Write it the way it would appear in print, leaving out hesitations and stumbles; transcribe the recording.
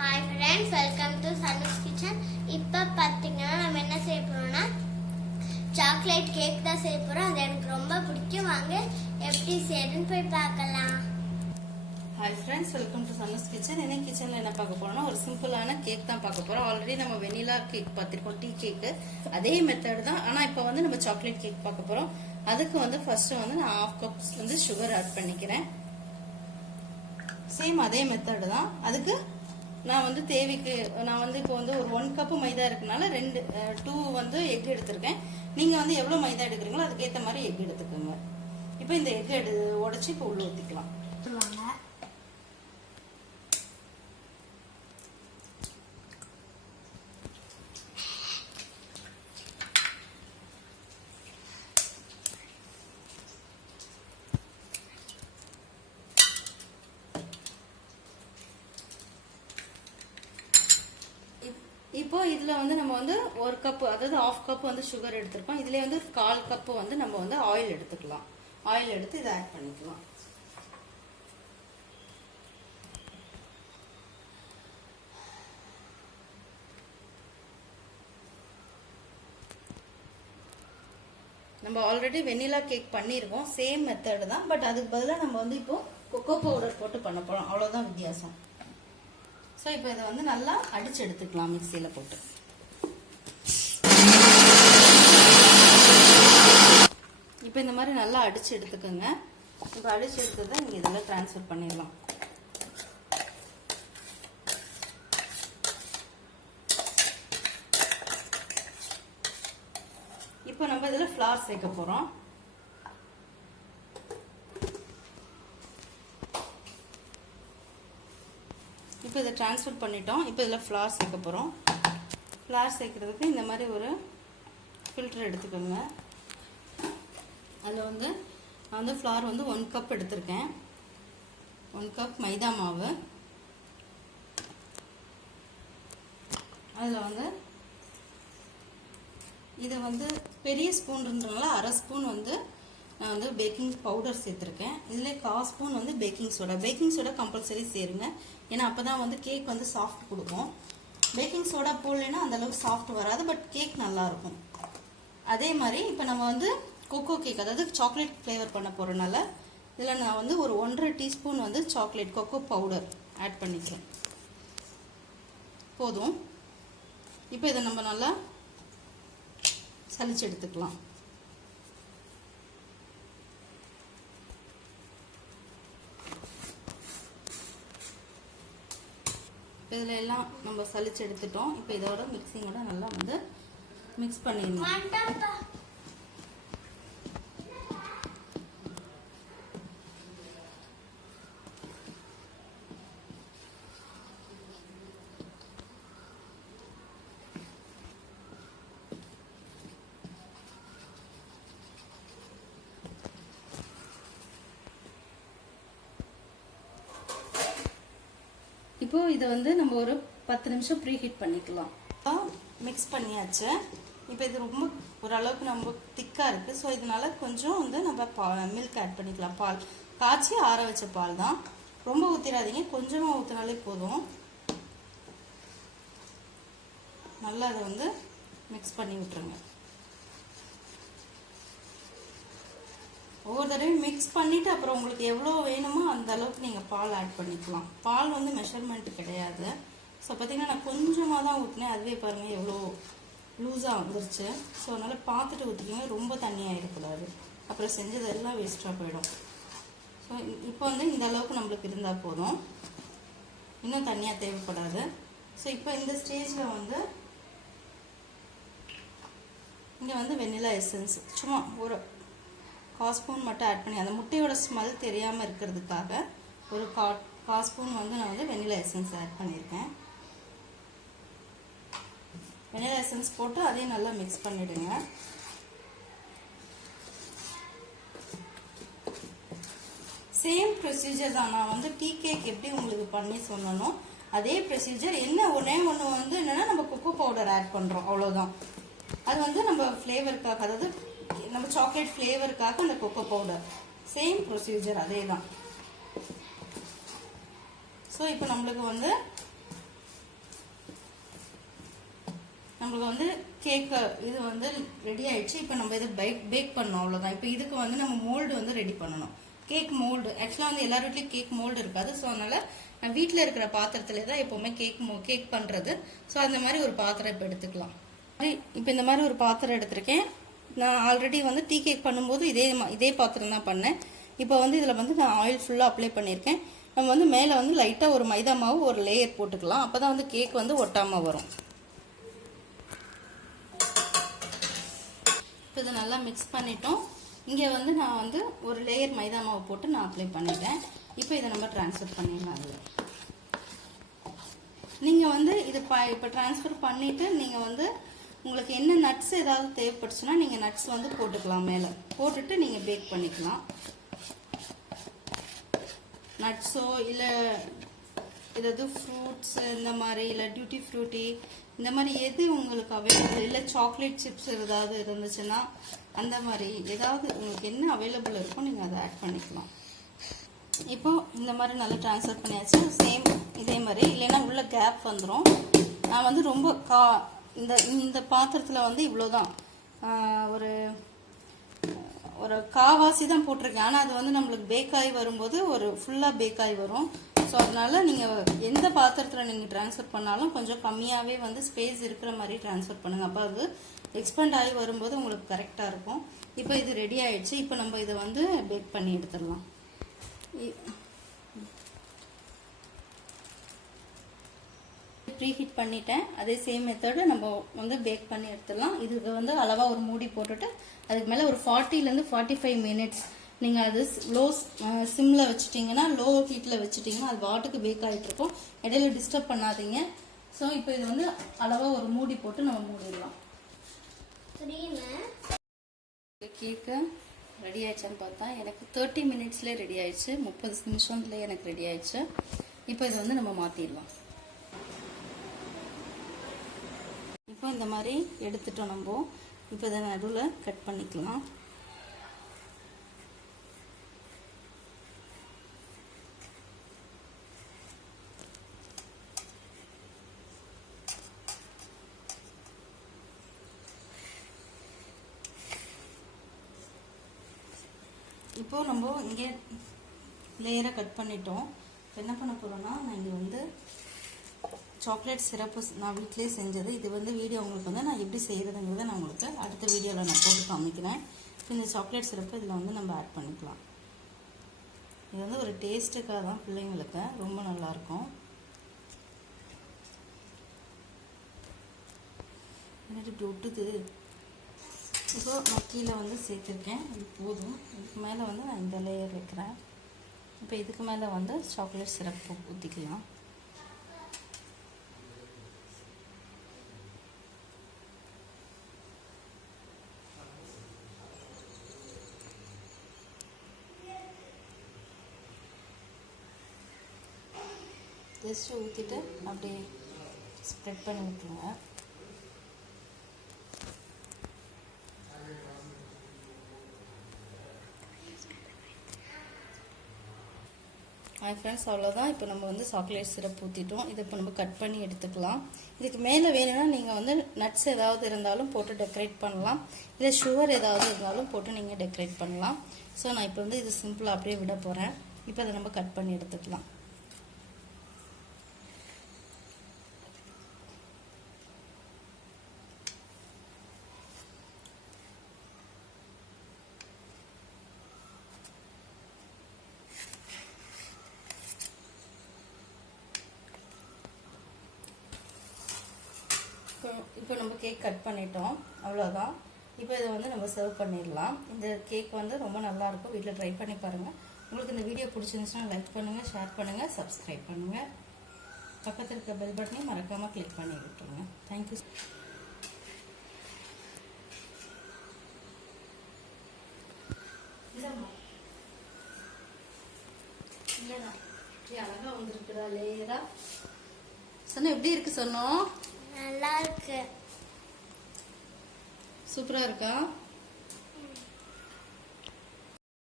Hi friends, welcome to Sanu's kitchen. இப்போ பார்த்தீங்கன்னா நம்ம என்ன செய்ய போறோம்னா சாக்லேட் கேக் தான் செய்ய போறோம். அது எனக்கு ரொம்ப பிடிக்கும். வாங்க எப்படி செய்யணும்னு போய் பார்க்கலாம். Hi friends, welcome to Sanu's kitchen. இன்னைக்கு கிச்சனில் என்ன பார்க்க போறோம்னா ஒரு சிம்பிளான கேக் தான் பார்க்க போறோம். ஆல்ரெடி நம்ம வெனிலா கேக் பார்த்துருக்கோம், டீ கேக்கு. அதே மெத்தட் தான், ஆனால் இப்போ வந்து நம்ம சாக்லேட் கேக் பார்க்க போறோம். அதுக்கு வந்து ஃபர்ஸ்ட் வந்து நான் 1/2 கப்ஸ் வந்து சுகர் ஆட் பண்ணிக்கிறேன். சேம் அதே மெத்தட் தான். அதுக்கு நான் வந்து தேவைக்கு நான் வந்து இப்போ வந்து ஒரு 1 கப்பு மைதா இருக்குனால 2 வந்து எக் எடுத்திருக்கேன். நீங்க வந்து எவ்வளவு மைதா எடுக்கிறீங்களோ அதுக்கேற்ற மாதிரி எக் எடுத்துக்கோங்க. இப்போ இந்த எக் உடைச்சு இப்போ உள்ள ஊற்றிக்கலாம். இப்போ இதுல வந்து நம்ம வந்து 1 கப், அதாவது 1/2 கப் வந்து சுகர் எடுத்திருக்கோம். இதுல வந்து 1/4 கப் வந்து நம்ம வந்து ஆயில் எடுத்துக்கலாம். ஆயில் எடுத்து இதை ஆட் பண்ணிக்கலாம். நம்ம ஆல்ரெடி வெனிலா கேக் பண்ணியிருக்கோம், சேம் மெத்தட் தான். பட் அதுக்கு பதிலாக நம்ம வந்து இப்போ கொக்கோ பவுடர் போட்டு பண்ண போறோம், அவ்வளவுதான் வித்தியாசம். ஸோ இப்போ இதை வந்து நல்லா அடிச்சு எடுத்துக்கலாம் மிக்சியில் போட்டு. இப்போ இந்த மாதிரி நல்லா அடிச்சு எடுத்துக்கோங்க. இப்போ அடிச்சு எடுத்ததை நீங்கள் இதெல்லாம் ட்ரான்ஸ்ஃபர் பண்ணிடலாம். இப்போ நம்ம இதில் ஃப்ளார் சேர்க்க போகிறோம். இப்போ இதை ட்ரான்ஸ்ஃபர் பண்ணிட்டோம். இப்போ இதில் ஃப்ளார் சேர்க்க போகிறோம். ஃப்ளார் சேர்க்கறதுக்கு இந்த மாதிரி ஒரு ஃபில்டர் எடுத்துக்கோங்க. அதில் வந்து நான் வந்து ஃப்ளார் வந்து 1 கப் எடுத்திருக்கேன். 1 கப் மைதா மாவு. அதில் வந்து இதை வந்து பெரிய ஸ்பூன்றதுனால 1/2 ஸ்பூன் வந்து நான் வந்து பேக்கிங் பவுடர் சேர்த்துருக்கேன். இதில் 1/4 ஸ்பூன் வந்து baking soda. Baking soda compulsory சேருங்க, ஏன்னா அப்போ தான் வந்து கேக் வந்து சாஃப்ட் கொடுக்கும். பேக்கிங் சோடா போடலைன்னா அந்தளவுக்கு சாஃப்ட் வராது, பட் கேக் நல்லாயிருக்கும். அதே மாதிரி இப்போ நம்ம வந்து கொக்கோ கேக், அதாவது சாக்லேட் ஃப்ளேவர் பண்ண போகிறனால இதில் நான் வந்து ஒரு 1/2 டீஸ்பூன் வந்து சாக்லேட் கொக்கோ பவுடர் ஆட் பண்ணிக்கிறேன். போதும். இப்போ இதை நம்ம நல்லா சலிச்சு எடுத்துக்கலாம். இதில் எல்லாம் நம்ம சலிச்சு எடுத்துட்டோம். இப்போ இதோட மிக்சிங்கோட நல்லா வந்து மிக்ஸ் பண்ணிடணும். இப்போ இதை வந்து நம்ம ஒரு 10 நிமிஷம் ப்ரீ ஹீட் பண்ணிக்கலாம். மிக்ஸ் பண்ணியாச்சு. இப்போ இது ரொம்ப ஓரளவுக்கு நம்ம திக்காக இருக்குது. ஸோ இதனால கொஞ்சம் வந்து நம்ம மில்க் ஆட் பண்ணிக்கலாம். பால் காய்ச்சி ஆற வச்ச பால் தான், ரொம்ப ஊற்றிடாதீங்க, கொஞ்சமாக ஊற்றினாலே போதும். நல்லா அதை வந்து மிக்ஸ் பண்ணி விட்டுருங்க. ஒவ்வொரு தடவையும் மிக்ஸ் பண்ணிவிட்டு அப்புறம் உங்களுக்கு எவ்வளோ வேணுமோ அந்த அளவுக்கு நீங்கள் பால் ஆட் பண்ணிக்கலாம். பால் வந்து மெஷர்மெண்ட் கிடையாது. ஸோ பார்த்தீங்கன்னா நான் கொஞ்சமாக தான் ஊற்றினேன், அதுவே பாருங்கள் எவ்வளோ லூஸாக வந்துருச்சு. ஸோ அதனால் பார்த்துட்டு ஊற்றிக்கோங்க, ரொம்ப தண்ணியாக இருக்கக்கூடாது, அப்புறம் செஞ்சதெல்லாம் வேஸ்ட்டாக போயிடும். ஸோ இப்போ வந்து இந்த அளவுக்கு நம்மளுக்கு இருந்தால் போதும், இன்னும் தண்ணியாக தேவைப்படாது. ஸோ இப்போ இந்த ஸ்டேஜில் வந்து இங்கே வந்து வெனிலா எசன்ஸ் சும்மா ஒரு 1/4 ஸ்பூன் மட்டும் ஆட் பண்ணி, அந்த முட்டையோட ஸ்மெல் தெரியாமல் இருக்கிறதுக்காக ஒரு 1/4 ஸ்பூன் வந்து நான் வந்து வெனிலா எசன்ஸ் ஆட் பண்ணியிருக்கேன். வெனிலா எசன்ஸ் போட்டு அதையும் நல்லா மிக்ஸ் பண்ணிவிடுங்க. சேம் ப்ரொசீஜர் தான். நான் வந்து டீ கேக் எப்படி உங்களுக்கு பண்ணி சொன்னனோ அதே ப்ரொசீஜர். என்ன ஒன்று வந்து என்னென்னா நம்ம கொக்கோ பவுடர் ஆட் பண்ணுறோம், அவ்வளோதான். அது வந்து நம்ம ஃப்ளேவருக்காக, அதாவது நம்ம சாக்லேட் ஃப்ளேவருக்காக அந்த கொக்கோ பவுடர். சேம் ப்ரொசீஜர் அதே தான். ஸோ இப்போ நம்மளுக்கு வந்து நம்மளுக்கு வந்து கேக்கு இது வந்து ரெடி ஆயிடுச்சு. இப்போ நம்ம இதை பேக் பண்ணோம், அவ்வளோதான். இப்போ இதுக்கு வந்து நம்ம மோல்டு வந்து ரெடி பண்ணணும். கேக் மோல்டு ஆக்சுவலாக வந்து எல்லார் வீட்லேயும் கேக் மோல்டு இருக்காது. ஸோ அதனால நான் வீட்டில் இருக்கிற பாத்திரத்துல தான் எப்போவுமே கேக் பண்ணுறது. ஸோ அந்த மாதிரி ஒரு பாத்திரம் இப்போ எடுத்துக்கலாம். இப்போ இந்த மாதிரி ஒரு பாத்திரம் எடுத்திருக்கேன். நான் ஆல்ரெடி வந்து டீ கேக் பண்ணும்போது இதே பாத்திரம் தான் பண்ணேன். இப்போ வந்து இதில் வந்து நான் ஆயில் ஃபுல்லாக அப்ளை பண்ணியிருக்கேன். நம்ம வந்து மேலே வந்து லைட்டாக ஒரு மைதா மாவு ஒரு லேயர் போட்டுக்கலாம். அப்போ தான் வந்து கேக் வந்து ஒட்டாமல் வரும். இப்போ இதை நல்லா மிக்ஸ் பண்ணிட்டோம். இங்கே வந்து நான் வந்து ஒரு லேயர் மைதா மாவு போட்டு நான் அப்ளை பண்ணிட்டேன். இப்போ இதை நம்ம ட்ரான்ஸ்ஃபர் பண்ணிடலாம். அதில் நீங்கள் வந்து இது இப்போ ட்ரான்ஸ்ஃபர் பண்ணிவிட்டு நீங்கள் வந்து உங்களுக்கு என்ன நட்ஸ் ஏதாவது தேவைப்பட்டுச்சுன்னா நீங்கள் நட்ஸ் வந்து போட்டுக்கலாம். மேலே போட்டுட்டு நீங்கள் பேக் பண்ணிக்கலாம். நட்ஸோ இல்லை ஏதாவது ஃப்ரூட்ஸ் இந்த மாதிரி, இல்லை டியூட்டி ஃப்ரூட்டி இந்த மாதிரி எது உங்களுக்கு அவைலபிள், இல்லை சாக்லேட் சிப்ஸ் ஏதாவது இருந்துச்சுன்னா அந்த மாதிரி ஏதாவது உங்களுக்கு என்ன அவைலபிள் இருக்கோ நீங்கள் அதை ஆட் பண்ணிக்கலாம். இப்போ இந்த மாதிரி நல்லா ட்ரான்ஸ்ஃபர் பண்ணியாச்சு. சேம் இதே மாதிரி, இல்லைன்னா உள்ள கேப் வந்துடும். நான் வந்து ரொம்ப இந்த பாத்திரத்தில் வந்து இவ்வளோதான், ஒரு காவாசி தான் போட்டிருக்கேன். ஆனால் அது வந்து நம்மளுக்கு பேக்காகி வரும்போது ஒரு ஃபுல்லாக பேக்காகி வரும். ஸோ அதனால நீங்கள் எந்த பாத்திரத்தில் நீங்கள் ட்ரான்ஸ்ஃபர் பண்ணாலும் கொஞ்சம் கம்மியாகவே வந்து ஸ்பேஸ் இருக்கிற மாதிரி ட்ரான்ஸ்ஃபர் பண்ணுங்கள். அப்போ அது எக்ஸ்பெண்ட் ஆகி வரும்போது உங்களுக்கு கரெக்டாக இருக்கும். இப்போ இது ரெடி ஆயிடுச்சு. இப்போ நம்ம இதை வந்து பேக் பண்ணி எடுத்துடலாம். ப்ரீஹீட் பண்ணிட்டேன். அதே சேம் மெத்தடு நம்ம வந்து பேக் பண்ணி எடுத்துடலாம். இதுக்கு வந்து அளவாக ஒரு மூடி போட்டுட்டு அதுக்கு மேலே ஒரு 40 to 45 மினிட்ஸ் நீங்கள் அது சிம்மில் வச்சுட்டிங்கன்னா, லோ ஹீட்டில் வச்சுட்டிங்கன்னா அது வாட்டுக்கு பேக் ஆகிட்டு இருக்கும். இடையில டிஸ்டர்ப் பண்ணாதீங்க. ஸோ இப்போ இது வந்து அளவாக ஒரு மூடி போட்டு நம்ம மூடிடலாம். கேக்கு ரெடி ஆயிடுச்சான்னு பார்த்தா எனக்கு 30 மினிட்ஸ்லேயே ரெடி ஆயிடுச்சு. 30 நிமிஷத்துலேயே எனக்கு ரெடி ஆயிடுச்சு. இப்போ இதை வந்து நம்ம மாற்றிடலாம். இப்போ இந்த மாதிரி எடுத்துட்டோம் நம்ம. இப்போ இதை நடுவில் கட் பண்ணிக்கலாம். இப்போ நம்ம இங்கே லேயராக கட் பண்ணிட்டோம். இப்போ என்ன பண்ண போகிறோன்னா, நான் இங்கே வந்து சாக்லேட் சிரப்பு நான் வீட்டிலே செஞ்சது. இது வந்து வீடியோ உங்களுக்கு வந்து நான் எப்படி செய்கிறதுங்கிறத நான் உங்களுக்கு அடுத்த வீடியோவில் நான் போட்டு காமிக்கிறேன். இப்போ இந்த சாக்லேட் சிரப்பு இதில் வந்து நம்ம ஆட் பண்ணிக்கலாம். இது வந்து ஒரு டேஸ்ட்டுக்காக தான், பிள்ளைங்களுக்கு ரொம்ப நல்லாயிருக்கும். என்னட்டு இப்படி ஒட்டுது. இப்போ நான் கீழே வந்து சேர்த்துருக்கேன். இது போதும். இதுக்கு மேலே வந்து நான் இந்த லேயர் வைக்கிறேன். இப்போ இதுக்கு மேலே வந்து சாக்லேட் சிரப்பு ஊற்றிக்கலாம். ஜஸ்ட்டு ஊற்றிட்டு அப்படியே ஸ்ப்ரெட் பண்ணி விட்டுருங்க. ஹாய் ஃப்ரெண்ட்ஸ், அவ்வளோதான். இப்போ நம்ம வந்து சாக்லேட் சிரப் ஊற்றிட்டோம். இதை இப்போ நம்ம கட் பண்ணி எடுத்துக்கலாம். இதுக்கு மேலே வேணும்னா நீங்கள் வந்து நட்ஸ் ஏதாவது இருந்தாலும் போட்டு டெக்கரேட் பண்ணலாம், இல்லை சுகர் ஏதாவது இருந்தாலும் போட்டு நீங்கள் டெக்கரேட் பண்ணலாம். ஸோ நான் இப்போ வந்து இது சிம்பிளாக அப்படியே விட போகிறேன். இப்போ அதை நம்ம கட் பண்ணி எடுத்துக்கலாம். இப்போ நம்ம கேக் கட் பண்ணிட்டோம், அவ்வளோதான். இப்போ இதை வந்து நம்ம சர்வ் பண்ணிடலாம். இந்த கேக் வந்து ரொம்ப நல்லாயிருக்கும். வீட்டில் ட்ரை பண்ணி பாருங்கள். உங்களுக்கு இந்த வீடியோ பிடிச்சிருந்துச்சுன்னா லைக் பண்ணுங்கள், ஷேர் பண்ணுங்கள், சப்ஸ்கிரைப் பண்ணுங்கள். பக்கத்தில் இருக்க பெல் பட்டனையும் மறக்காமல் கிளிக் பண்ணி விட்டுருங்க. தேங்க்யூ. இல்லைண்ணா அழகாக வந்துருக்குடா லேயரா. சொன்ன எப்படி இருக்கு? சொன்னோம் நல்லா இருக்கு. சூப்பரா இருக்கா?